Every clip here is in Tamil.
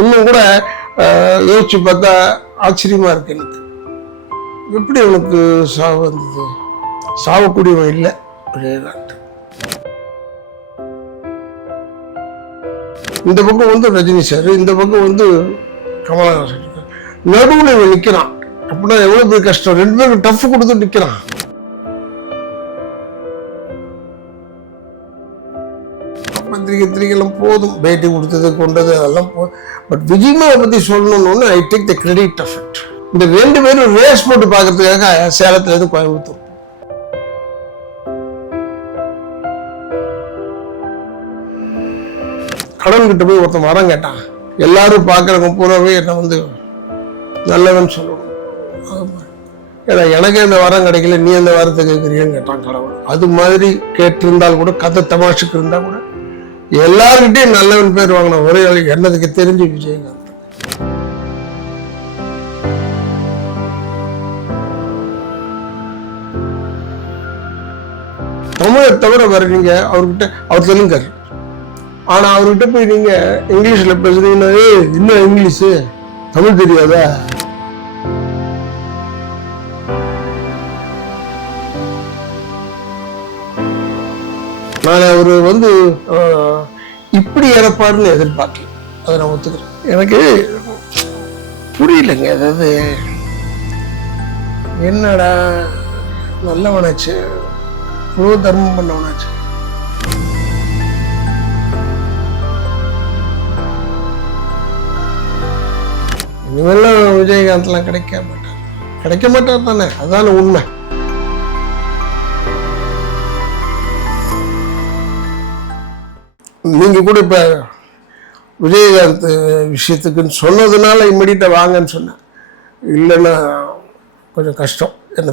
இன்னும் கூட யோசிச்சு பார்த்தா ஆச்சரியமா இருக்கு எனக்கு. எப்படி அவனுக்கு சாவு வந்தது? சாவக்கூடியவன் இல்லை. விஜயகாந்த் இந்த பக்கம் வந்து ரஜினி சார் இந்த பக்கம் வந்து கமலஹாசன் நடுவில் இவன் நிற்கிறான் அப்படின்னா எவ்வளோ பெரிய கஷ்டம்? ரெண்டு பேரும் டஃப் கொடுத்து நிற்கிறான் பத்திரிகை பத்திரிகைலாம் போதும். பேட்டி கொடுத்தது கொண்டது அதெல்லாம் போதும் பட் விஜய்மாவை பற்றி சொல்லணும்னு I take the credit of it இந்த ரெண்டு பேரும் ரேஸ் போட்டு பார்க்கறதுக்காக சேலத்துலேருந்து கோயம்புத்தூர். கடவுள் கிட்ட போய் ஒருத்தன் வரம் கேட்டான். எல்லாரும் பார்க்குறவங்க பூராவே என்னை வந்து நல்லவன் சொல்லணும். ஏன்னா எனக்கு அந்த வரம் கிடைக்கல நீ அந்த வரத்தை கேட்குறியன்னு கேட்டான் கடவுள். அது மாதிரி கேட்டிருந்தால் கூட கதை தமாஷுக்கு இருந்தால் கூட எல்லார்கிட்டையும் நல்லவன் பேர் வாங்கின ஒரே என்னதுக்கு தெரிஞ்சு விஜயங்க தமிழை தவிர வேற நீங்க அவர்கிட்ட அவர் தெலுங்கர். ஆனா அவர்கிட்ட போய் நீங்க இங்கிலீஷ்ல பேசுறீங்கன்னா என்ன இங்கிலீஷ்? தமிழ் தெரியாதா? நான் அவர் வந்து இப்படி இறப்பாருன்னு எதிர்பார்க்கல. அதை நான் ஒத்துக்கிறேன். எனக்கு புரியலங்க அதாவது என்னடா நல்லவனாச்சு இவ்வளோ தர்மம் பண்ணவனாச்சு. இனிமேலாம் விஜயகாந்த்லாம் கிடைக்க மாட்டார். கிடைக்க மாட்டார் தானே அதான உண்மை. நீங்கள் கூட இப்போ விஜயகாந்த் விஷயத்துக்குன்னு சொன்னதுனால இம்மிடியட்டா வாங்கன்னு சொன்னேன். இல்லைன்னா கொஞ்சம் கஷ்டம். என்ன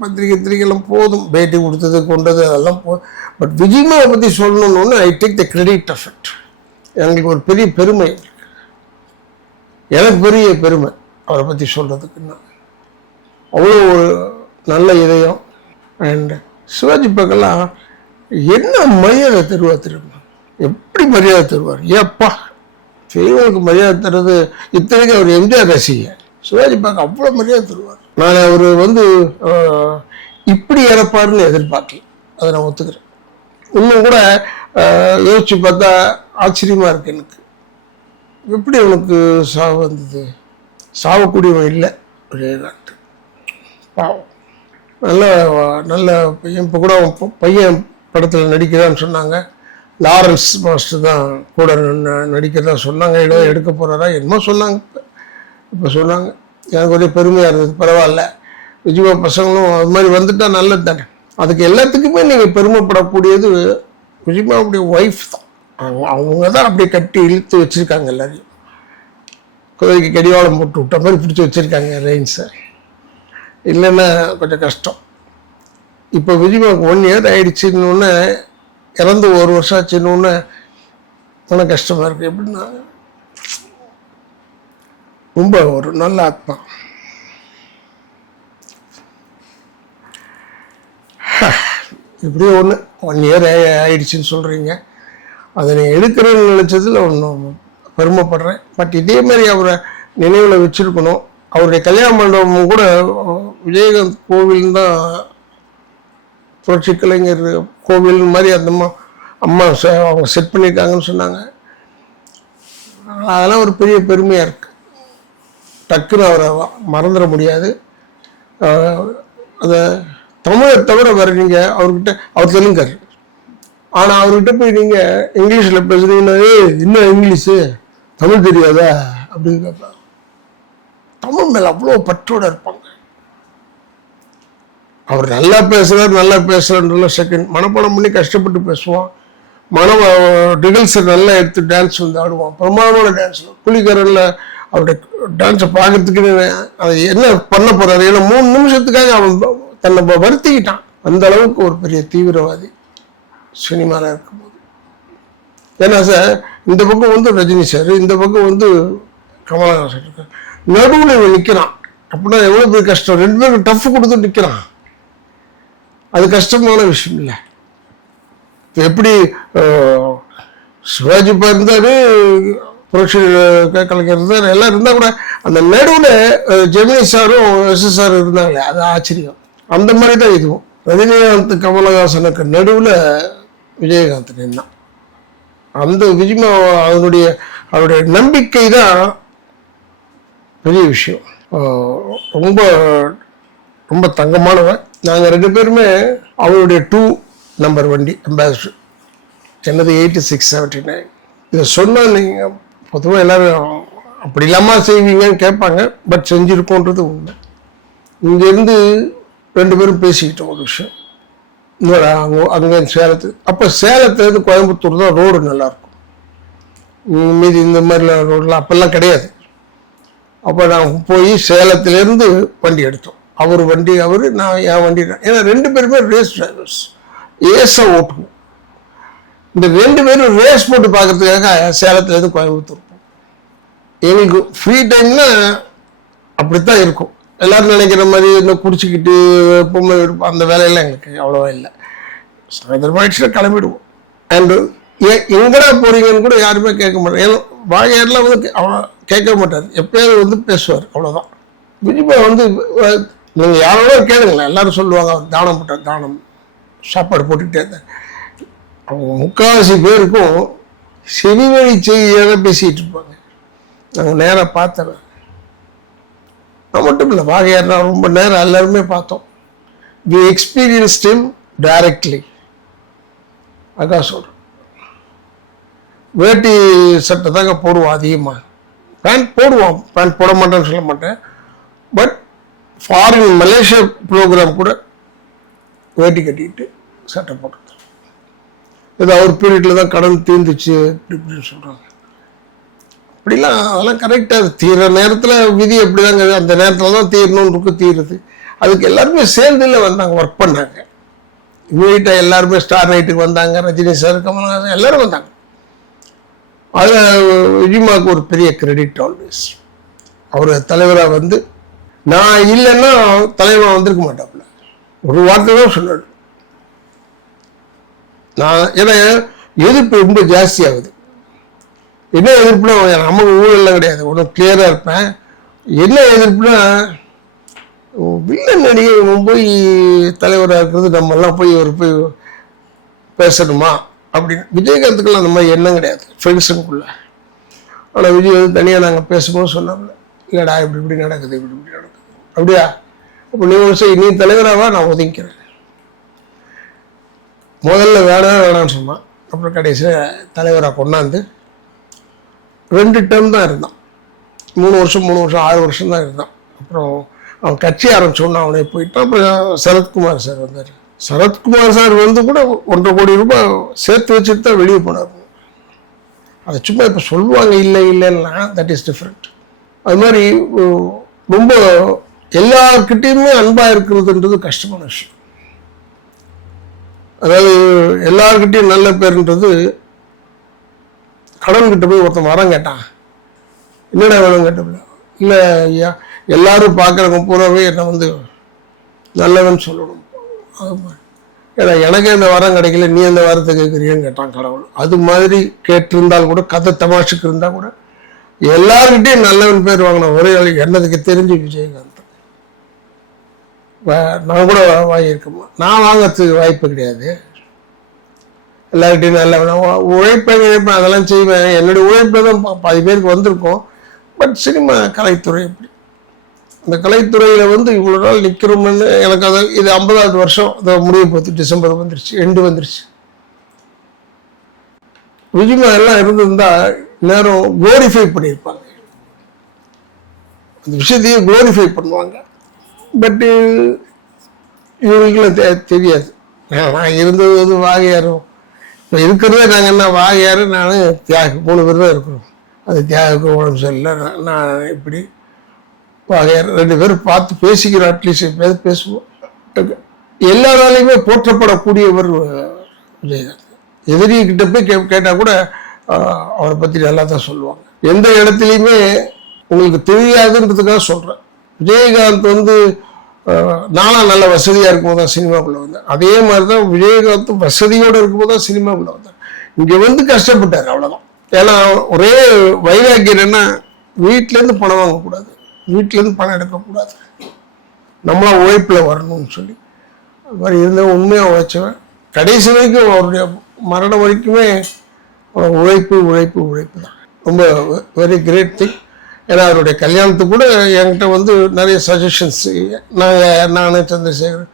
பத்திரிகை பத்திரிகைலாம் போதும். பேட்டி கொடுத்தது கொண்டது அதெல்லாம் போதும் பட் விஜயமாவை பற்றி சொல்லணும்னு I take the credit of it எங்களுக்கு ஒரு பெரிய பெருமை. எனக்கு பெரிய பெருமை அவரை பற்றி சொல்கிறதுக்குன்னா அவ்வளோ ஒரு நல்ல இதயம். அண்ட் சிவாஜி பக்கம்லாம் என்ன மரியாதை தெருவா திரும்ப எப்படி மரியாதை தருவார்? ஏப்பா பெரியவங்களுக்கு மரியாதை தர்றது இத்தனைக்கு அவர் எம்ஜிஆர் ரசிகர். சிவாஜி பார்க்க அவ்வளோ மரியாதை தருவார். நான் அவர் வந்து இப்படி இறப்பாருன்னு எதிர்பார்க்கல. அதை நான் ஒத்துக்கிறேன். இன்னும் கூட யோசிச்சு பார்த்தா ஆச்சரியமாக இருக்கு எனக்கு. எப்படி அவனுக்கு சாவு வந்தது? சாவக்கூடியவன் இல்லை. விஜயகாந்த் பாவம். நல்ல நல்ல பையன். இப்போ கூட அவன் பையன் படத்தில் நடிக்கிறான்னு சொன்னாங்க. லாரன்ஸ் மாஸ்டர் தான் கூட நடிக்கிறதா சொன்னாங்க ஏதோ எடுக்க போகிறாரா என்னமோ சொன்னாங்க. இப்போ சொன்னாங்க. எனக்கு ஒரே பெருமையாக இருந்தது. பரவாயில்ல. விஜயமா பசங்களும் அது மாதிரி வந்துட்டா நல்லது தானே அதுக்கு எல்லாத்துக்குமே நீங்கள் பெருமைப்படக்கூடியது விஜயமாவுடைய ஒய்ஃப் தான். அவங்க அவங்க தான் அப்படியே கட்டி இழுத்து வச்சுருக்காங்க எல்லாரையும். குதிரைக்கு கடிவாளம் போட்டு விட்ட மாதிரி பிடிச்சி வச்சுருக்காங்க ரெயின்ஸை இல்லைன்னா கொஞ்சம் கஷ்டம். இப்போ விஜயமாவுக்கு ஒன் இயர் ஆயிடுச்சுன்னு இறந்து ஒரு வருஷம் ஆச்சுன்னு மன கஷ்டமாக இருக்குது எப்படின்னா ரொம்ப ஒரு நல்ல ஆத்மா. இப்படியே ஒன்று ஒன் இயர் ஆயிடுச்சுன்னு சொல்கிறீங்க அதை நீங்கள் எடுக்கிறேன்னு நினச்சதில் ஒன்றும் பெருமைப்படுறேன். பட் இதே மாதிரி அவரை நினைவில் வச்சுருக்கணும். அவருடைய கல்யாண மண்டபமும் கூட விஜயகாந்த் கோவில் தான் புரட்சி கலைஞர் கோவில் மாதிரி அந்த அம்மா அம்மா செ- அவங்க செட் பண்ணியிருக்காங்கன்னு சொன்னாங்க. அதெல்லாம் ஒரு பெரிய பெருமையாக இருக்குது டக்குன்னு அவரை மறந்துட முடியாது. அதை தமிழை தவிர வேற நீங்கள் அவர்கிட்ட அவர் தெலுங்கர். ஆனால் அவர்கிட்ட போய் நீங்கள் இங்கிலீஷில் பேசுறீங்கன்னா இன்னும் என்ன இங்கிலீஷு? தமிழ் தெரியாதா? அப்படின்னு கேட்பாங்க தமிழ் மேலே அவ்வளோ பற்றோட இருப்பாங்க. அவர் நல்லா பேசுகிறார் நல்லா பேசுறாருன்ற செகண்ட் மனப்பாடம் பண்ணி கஷ்டப்பட்டு பேசுவான். மன ரிகல்சர் நல்லா எடுத்து டான்ஸ் வந்து ஆடுவான். பிரமாதமான டான்ஸ் புலிகரனில் அவருடைய டான்ஸை பார்க்கறதுக்கு அதை என்ன பண்ண போறாரு? ஏன்னா மூணு நிமிஷத்துக்காக அவன் தன்னை வருத்திக்கிட்டான். அந்த அளவுக்கு ஒரு பெரிய தீவிரவாதி சினிமாவில் இருக்கும்போது. ஏன்னா சார் இந்த பக்கம் வந்து ரஜினி சார் இந்த பக்கம் வந்து கமலஹாசன் இருக்கார். நடுவில் இவன் நிற்கிறான் அப்படின்னா எவ்வளோ பெரிய கஷ்டம்? ரெண்டு பேரும் டஃப் கொடுத்து நிற்கிறான் அது கஷ்டமான விஷயம் இல்லை எப்படி சிவாஜி இப்ப புரட்சி கலைஞர் இருந்தார் எல்லாம் இருந்தால் கூட அந்த நடுவில் ஜெமினி சாரும் எஸ் சார் இருந்தாங்களே அது ஆச்சரியம். அந்த மாதிரி தான் இதுவும். ரஜினிகாந்த் கமலஹாசனுக்கு நடுவில் விஜயகாந்த் நின்னான். அந்த விஜயமா அவனுடைய அவருடைய நம்பிக்கை தான் பெரிய விஷயம். ரொம்ப ரொம்ப தங்கமானவன். நாங்கள் ரெண்டு பேருமே அவருடைய டூ நம்பர் வண்டி அம்பாசிடர் என்னது எயிட்டி சிக்ஸ் செவன்ட்டி நைன் இதை சொன்னால் நீங்கள் பொதுவாக எல்லாரும் அப்படி இல்லாமல் செய்வீங்கன்னு கேட்பாங்க பட் செஞ்சுருக்கோன்றது உண்மை. இங்கேருந்து ரெண்டு பேரும் பேசிக்கிட்டோம் ஒரு விஷயம். இன்னொரு அங்கே அங்கே சேலத்து. அப்போ சேலத்துலேருந்து கோயம்புத்தூர் தான் ரோடு நல்லாயிருக்கும் மீதி இந்த மாதிரிலாம் ரோடெலாம் அப்போல்லாம் கிடையாது. அப்போ நாங்கள் போய் சேலத்துலேருந்து வண்டி எடுத்தோம். அவர் வண்டி அவர் நான் என் வண்டி. ஏன்னா ரெண்டு பேருமே ரேஸ் டிரைவர்ஸ் ஏசை ஓட்டுவோம் இந்த ரெண்டு பேரும் ரேஸ் போட்டு பார்க்கறதுக்காக சேலத்துலேருந்து கோயம்புத்தூர் எங்களுக்கு ஃப்ரீ டைம்னா அப்படித்தான் இருக்கும். எல்லாரும் நினைக்கிற மாதிரி இந்த குடிச்சிக்கிட்டு பொம்மை இருப்போம் அந்த வேலையெல்லாம் எங்களுக்கு அவ்வளோவா இல்லை. சாயந்தரம் ஆயிடுச்சுன்னா கிளம்பிடுவோம். அண்டு ஏ எங்கடா போறீங்கன்னு கூட யாருமே கேட்க மாட்டார் ஏன்னா வாகையாரெலாம் வந்து அவ்வளோ கேட்க மாட்டார். எப்பயாவது வந்து பேசுவார். அவ்வளோதான் விஜயபா வந்து நீங்கள் யாரோட கேளுங்களேன். எல்லாரும் சொல்லுவாங்க தானம் போட்ட தானம் சாப்பாடு போட்டுக்கிட்டே இருந்தார் அவங்க முக்கால்வாசி பேருக்கும் செவிவழி செய்தியாக பேசிகிட்டு இருப்பாங்க. நாங்கள் நேராக பார்த்தேன் நான் மட்டும் இல்லை வாகையார் ரொம்ப நேரம் எல்லாருமே பார்த்தோம். வி எக்ஸ்பீரியன்ஸ் him டைரக்ட்லி அதான் சொல்கிறேன் வேட்டி சட்டை தாங்க போடுவோம் அதிகமாக பேண்ட் போடுவோம். பேண்ட் போட மாட்டேன்னு சொல்ல மாட்டேன். பட் ஃபாரின் மலேசியா ப்ரோக்ராம் கூட வேட்டி கட்டிட்டு சட்டை போட்டு இது அவர் பீரியடில் தான் கடன் தீர்ந்துச்சு அப்படி இப்படின்னு சொல்கிறாங்க அப்படிலாம் அதெல்லாம் கரெக்டாக தீர நேரத்தில் விதி எப்படி தாங்க அந்த நேரத்தில் தான் தீரணும்னு இருக்கு தீருது. அதுக்கு எல்லாருமே சேர்ந்துல வந்தாங்க ஒர்க் பண்ணாங்க. இமீடியட்டாக எல்லாருமே ஸ்டார் நைட்டுக்கு வந்தாங்க ரஜினி சார் கமல்ஹாசன் எல்லாரும் வந்தாங்க. அதில் விஜயமாவுக்கு ஒரு பெரிய கிரெடிட் ஆல்வேஸ் அவர் தலைவராக வந்து நான் இல்லைன்னா தலைவன் வந்திருக்க மாட்டாப்புல. ஒரு வார்த்தை தான் சொன்னார். நான் ஏன்னா எதிர்ப்பு ரொம்ப ஜாஸ்தியாகுது என்ன எதிர்ப்புனா நமக்கு ஊழல்லாம் கிடையாது. ஒன்றும் கிளியராக இருப்பேன். என்ன எதிர்ப்புனா வில்லன் நடிகை போய் தலைவராக இருக்கிறது நம்மெல்லாம் போய் ஒரு போய் பேசணுமா? அப்படின்னு. விஜயகாந்துக்கெல்லாம் அந்த மாதிரி எண்ணம் கிடையாது. ஃப்ரெண்ட்ஸுக்குள்ள ஆனால் விஜய் வந்து தனியாக நாங்கள் பேசும்போது சொன்னோம்ல இல்லைடா இப்படி இப்படி நடக்குது இப்படி இப்படி நடக்குது. அப்படியா? அப்போ நீ ஒரு சரி நீ தலைவராவா நான் ஒதுங்கிக்கிறேன். முதல்ல வேணாம் வேணாம்னு சொன்னான். அப்புறம் கடைசியில் தலைவராக கொண்டாந்து ரெண்டு டேர்ம் தான் இருந்தான். மூணு வருஷம் மூணு வருஷம் ஆறு வருஷம் தான் இருந்தான். அப்புறம் அவன் கட்சி ஆரம்பிச்சோன்னா அவனே போயிட்டான். அப்புறம் சரத்குமார் சார் வந்தார். சரத்குமார் சார் வந்து கூட ஒன்றரை கோடி ரூபாய் சேர்த்து வச்சுட்டு தான் வெளியே போனார். அதை சும்மா இப்போ சொல்லுவாங்க இல்லை இல்லைன்னா தட் இஸ் டிஃப்ரெண்ட் அது மாதிரி ரொம்ப எல்லார்கிட்டையுமே அன்பாக இருக்கிறதுன்றது கஷ்டமான விஷயம். அதாவது எல்லார்கிட்டையும் நல்ல பேருன்றது கடன் கிட்ட போய் ஒருத்தன் வரம் கேட்டான் என்னடா வேணும் கேட்டப்பல இல்லை ஐயா எல்லாரும் பார்க்குறவங்க பூராவே என்னை வந்து நல்லவன் சொல்லணும். ஏன்னா எனக்கு இந்த வரம் கிடைக்கல நீ அந்த வரத்தை கேட்குறியன்னு கேட்டான் கடவுள். அது மாதிரி கேட்டிருந்தால் கூட கதை தமாஷுக்கு இருந்தால் கூட எல்லார்கிட்டையும் நல்லவன் பேர் வாங்கின ஒரே ஆள் என்னதுக்கு தெரிஞ்சு விஜயகாந்த். நான் கூட வாங்கியிருக்கோம் நான் வாங்கிறதுக்கு வாய்ப்பு கிடையாது. எல்லார்கிட்டையும் நல்ல உழைப்பேன் உழைப்பேன் அதெல்லாம் செய்வேன். என்னுடைய உழைப்பை தான் பா- பாதி பேருக்கு வந்திருக்கோம். பட் சினிமா கலைத்துறை எப்படி அந்த கலைத்துறையில் வந்து இவ்வளோ நாள் நிற்கிறோம்னு எனக்கு அது இது ஐம்பதாவது வருஷம். அதை முடிய போத்து டிசம்பர் வந்துருச்சு எண்டு வந்துருச்சு. விஜயமா எல்லாம் இருந்திருந்தா நேரம் குளோரிஃபை பண்ணியிருப்பாங்க. அந்த விஷயத்தையே குளோரிஃபை பண்ணுவாங்க. பட்டு இவங்களுக்குலாம் தெ- தெரியாது. நான் இருந்தது வந்து வாகையாரும். இப்போ இருக்கிறதே நாங்கள் என்ன வாகையாரு நான் தியாக மூணு பேர் தான் இருக்கிறோம். அது தியாகுக்கு உடம்பு சரியில்லை நான் நான் இப்படி வாகையார் ரெண்டு பேரும் பார்த்து பேசிக்கிறோம் அட்லீஸ்ட் எப்பயாவது பேசுவோம். எல்லாராலையுமே போற்றப்படக்கூடியவர் விஜயகாந்த். எதிரி போய் கே கேட்டால் கூட அவரை பற்றி நல்லா தான் சொல்லுவாங்க. எந்த இடத்துலையுமே உங்களுக்கு தெரியாதுன்றதுக்காக சொல்கிறேன் விஜயகாந்த் வந்து நானும் நல்ல வசதியாக இருக்கும்போது தான் சினிமாக்குள்ளே வந்தேன். அதே மாதிரி தான் விஜயகாந்த் வசதியோடு இருக்கும்போது தான் சினிமாக்குள்ளே வந்தேன். இங்கே வந்து கஷ்டப்பட்டார் அவ்வளோதான் ஏன்னா ஒரே வைராக்கியம் என்னன்னா வீட்டிலேருந்து பணம் வாங்கக்கூடாது. வீட்டிலேருந்து பணம் எடுக்கக்கூடாது. நம்மளா உழைப்பில் வரணும்னு சொல்லி. அது மாதிரி இருந்த உண்மையாக உழைச்சவன். கடைசி வரைக்கும் அவருடைய மரணம் வரைக்குமே உழைப்பு உழைப்பு உழைப்பு தான். ரொம்ப வெரி கிரேட் திங் ஏன்னா அவருடைய கல்யாணத்துக்கு கூட என்கிட்ட வந்து நிறைய சஜஷன்ஸ் நாங்கள் நான் சந்திரசேகர்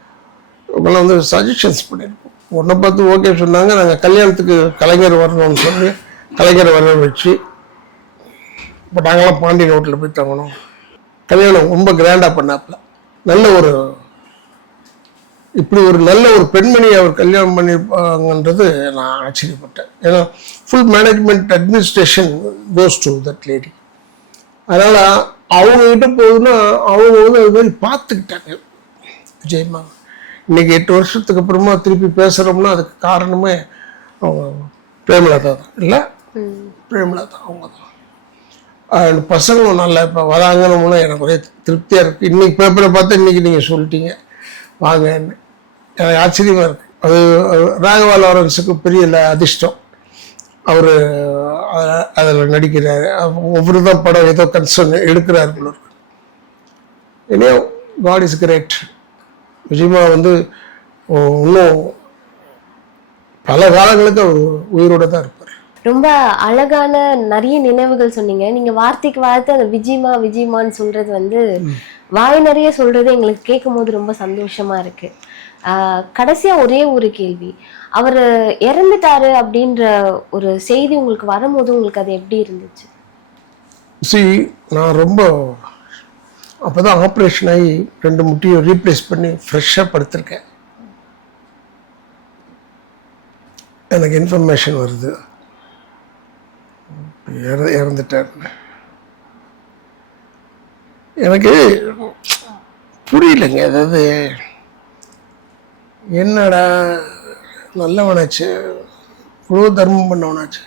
இவங்கெல்லாம் வந்து சஜஷன்ஸ் பண்ணியிருக்கோம் உன்னை பார்த்து ஓகே சொன்னாங்க. நாங்கள் கல்யாணத்துக்கு கலைஞர் வரணும்னு சொல்லி கலைஞர் வர வச்சு இப்போ நாங்களாம் பாண்டி ரோட்டில் போய் தங்கணும். கல்யாணம் ரொம்ப கிராண்டாக பண்ணாப்புல. நல்ல ஒரு இப்படி ஒரு நல்ல ஒரு பெண்மணி அவர் கல்யாணம் பண்ணியிருப்பாங்கன்றது நான் ஆச்சரியப்பட்டேன். ஏன்னா full management administration goes to that lady அதனால் அவங்க கிட்ட போகுதுன்னா அவங்க வந்து அது மாதிரி பார்த்துக்கிட்டாங்க. விஜயமா இன்னைக்கு எட்டு வருஷத்துக்கு அப்புறமா திருப்பி பேசுகிறோம்னா அதுக்கு காரணமே அவங்க பிரேமலதா தான். இல்லை? பிரேமலதா அவங்க தான். பசங்களும் நல்லா இப்போ வராங்கன்னு எனக்கு ஒரே திருப்தியாக இருக்குது இன்னைக்கு பேப்பரை பார்த்து இன்னைக்கு நீங்கள் சொல்லிட்டீங்க. வாங்கன்னு எனக்கு ஆச்சரியமாக இருக்குது அது ராகவா லாரன்ஸுக்கு பெரிய ல- அதிர்ஷ்டம். அவர் அதில் நடிக்கிறாரு. ஒவ்வொரு தான் படம் ஏதோ கன்சர்ன் எடுக்கிறாரு இனியோ காட் இஸ் கிரேட் விஜயமா வந்து இன்னும் பல காலங்களுக்கு அவர் உயிரோட தான் இருப்பார். ரொம்ப அழகான நிறைய நினைவுகள் சொன்னீங்க. நீங்க வார்த்தைக்கு வார்த்தை அந்த விஜிமா விஜிமான்னு சொல்றது வந்து வாய் நிறைய சொல்றது எங்களுக்கு கேட்கும் போது ரொம்ப சந்தோஷமா இருக்கு. ஆஹ் கடைசியா ஒரே ஒரு கேள்வி. அவர் இறந்துட்டாரு அப்படின்ற ஒரு செய்தி உங்களுக்கு வரும்போது உங்களுக்கு அது எப்படி இருந்துச்சு? சி நான் ரொம்ப அப்போ தான் ஆப்ரேஷன் ஆகி ரெண்டு முட்டையும் ரீப்ளேஸ் பண்ணி ஃப்ரெஷ்ஷாக படுத்திருக்கேன். எனக்கு இன்ஃபர்மேஷன் வருது. இற இறந்துட்டார். எனக்கு புரியலைங்க. அதாவது என்னடா நல்லவனாச்சு. இவ்வளோ தர்மம் பண்ணவனாச்சு.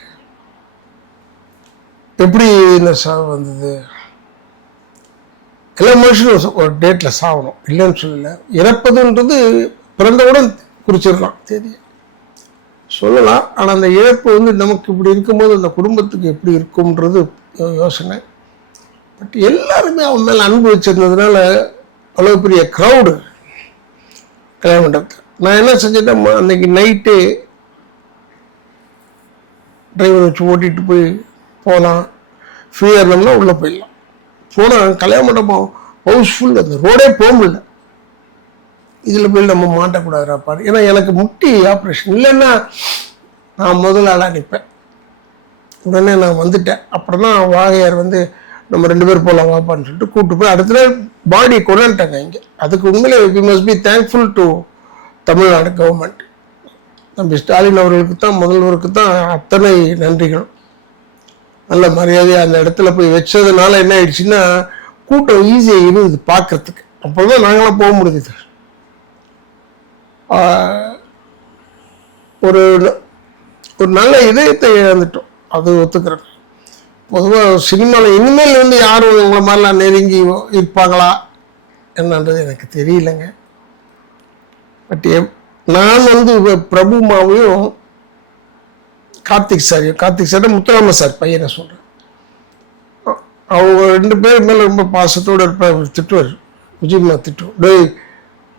எப்படி இந்த சாவு வந்தது? எல்லா மனுஷனும் ஒரு டேட்டில் சாகணும் இல்லைன்னு சொல்லல. இறப்பதுன்றது பிறந்தவுடன் குறிச்சிடலாம் தேதி சொல்லலாம். ஆனால் அந்த இழப்பு வந்து நமக்கு இப்படி இருக்கும்போது அந்த குடும்பத்துக்கு எப்படி இருக்கும்ன்றது யோசனை. பட் எல்லாருமே அவன் மேலே அனுபவிச்சிருந்ததுனால அவ்வளோ பெரிய க்ரௌடு கல்யாண மண்டபத்தில் நான் என்ன செஞ்சேன்னா அன்னைக்கு நைட்டு டிரைவர் வச்சு ஓட்டிட்டு போய் போகலாம் ஃப்ரீயாக இருந்தோம்னா உள்ளே போயிடலாம். போனால் கல்யாண மண்டபம் ஹவுஸ்ஃபுல் அந்த ரோடே போக முடியல. இதில் போய் நம்ம மாட்டக்கூடாது பாரு. ஏன்னா எனக்கு முட்டி ஆப்ரேஷன் இல்லைன்னா நான் முதல் ஆளாக நிற்பேன் உடனே நான் வந்துட்டேன். அப்புறம் தான் வாகையார் வந்து நம்ம ரெண்டு பேர் போகலாம் வாப்பான்னு சொல்லிட்டு கூப்பிட்டு போய் அடுத்த நாள் பாடி கொண்டாண்டாங்க இங்கே. அதுக்கு உண்மையிலே we must be thankful to Tamil Nadu government தம்பி ஸ்டாலின் அவர்களுக்கு தான் முதல்வருக்கு தான் அத்தனை நன்றிகள் நல்ல மரியாதையாக அந்த இடத்துல போய் வச்சதுனால என்ன ஆயிடுச்சுன்னா கூட்டம் ஈஸியாக இருந்தது பார்க்கறதுக்கு அப்போ தான் நாங்களாம் போக முடியுது ஒரு ஒரு நல்ல இதயத்தை இழந்துட்டோம். அது ஒத்துக்கிறேன். பொதுவாக சினிமாவில் இனிமேல் வந்து யாரும் உங்களை மாதிரிலாம் நெருங்கி இருப்பாங்களா? என்னன்றது எனக்கு தெரியலங்க. பட் நான் வந்து பிரபுமாவையும் கார்த்திக் சாரையும் கார்த்திக் சார் முத்துராம சார் பையனை சொல்கிறேன் அவங்க ரெண்டு பேர் மேலே ரொம்ப பாசத்தோடு இருப்பார் திட்டுவார். விஜயமா திட்டுவோம் டேய்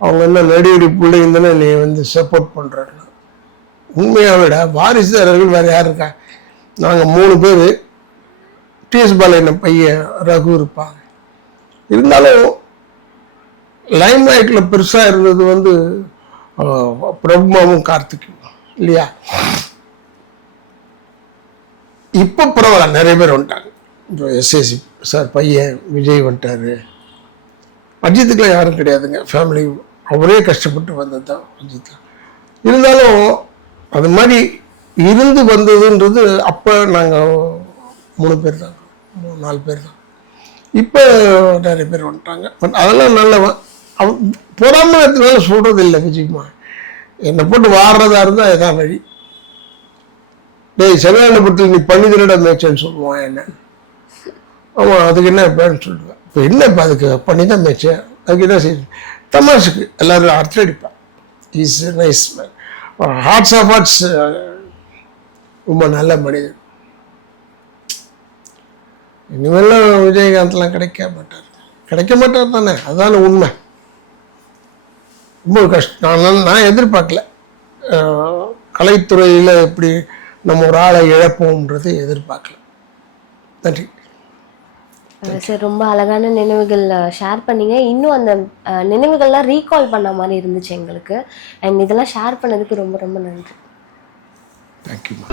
அவங்க என்ன நடிகடி பிள்ளைங்க தானே நீ வந்து சப்போர்ட் பண்ணுறாங்க உண்மையாவிட வாரிசுதாரர்கள் வேறு யார் இருக்கா? நாங்கள் மூணு பேர் டிஎஸ் பாலையன் பையன் ரகு இருப்பாங்க. இருந்தாலும் லைம் லைட்டில் பெருசாக இருந்தது வந்து பிரம்மாவும் பிரபுமாவும் கார்த்திக்கும் இல்லையா? இப்போ பரவாயில்ல நிறைய பேர் வந்துட்டாங்க. இப்போ எஸ்எஸ்சி சார் பையன் விஜய் வந்துட்டாரு. அஜித்துக்குலாம் யாரும் கிடையாதுங்க. ஃபேமிலி அவரே கஷ்டப்பட்டு வந்தது தான் அஜித். இருந்தாலும் அது மாதிரி இருந்து வந்ததுன்றது அப்போ நாங்கள் மூணு பேர் தான் மூணு நாலு பேர் தான் இப்போ நிறைய பேர் வந்துட்டாங்க. பட் அதெல்லாம் நல்லவன். அவன் பொறாமத்தினால சொல்கிறது இல்லை விஜயமா என்னை போட்டு வாடுறதா இருந்தால் இதான் வழி. டேய் செவ்வாயப்பட்டில் நீ பண்ணி திருட மேய்ச்சேன்னு சொல்லுவான் என்ன? ஆமாம் அதுக்கு என்ன பேன்னு சொல்லுவேன் இப்போ என்ன இப்போ அதுக்கு பண்ணி தான் மேய்ச்சேன் அதுக்கு என்ன செய்ய தமாஷுக்கு எல்லோரும் அர்த்தம் அடிப்பான் is nice man hearts of hearts ரொம்ப நல்ல மனிதன். இனிமேலாம் விஜயகாந்த்லாம் கிடைக்க மாட்டார். கிடைக்க மாட்டார் தானே? அதான உண்மை. ரொம்ப கஷ்டம். நான் நான் எதிர்பார்க்கல. கலைத்துறையில் எப்படி நம்ம ஒரு ஆளை இழப்போம்ன்றது எதிர்பார்க்கல. நன்றி. சார் ரொம்ப அழகான நினைவுகள் ஷேர் பண்ணீங்க. இன்னும் அந்த நினைவுகள்லாம் ரீகால் பண்ண மாதிரி இருந்துச்சு எங்களுக்கு. அண்ட் இதெல்லாம் ஷேர் பண்ணதுக்கு ரொம்ப ரொம்ப நன்றி. தேங்க்யூம்மா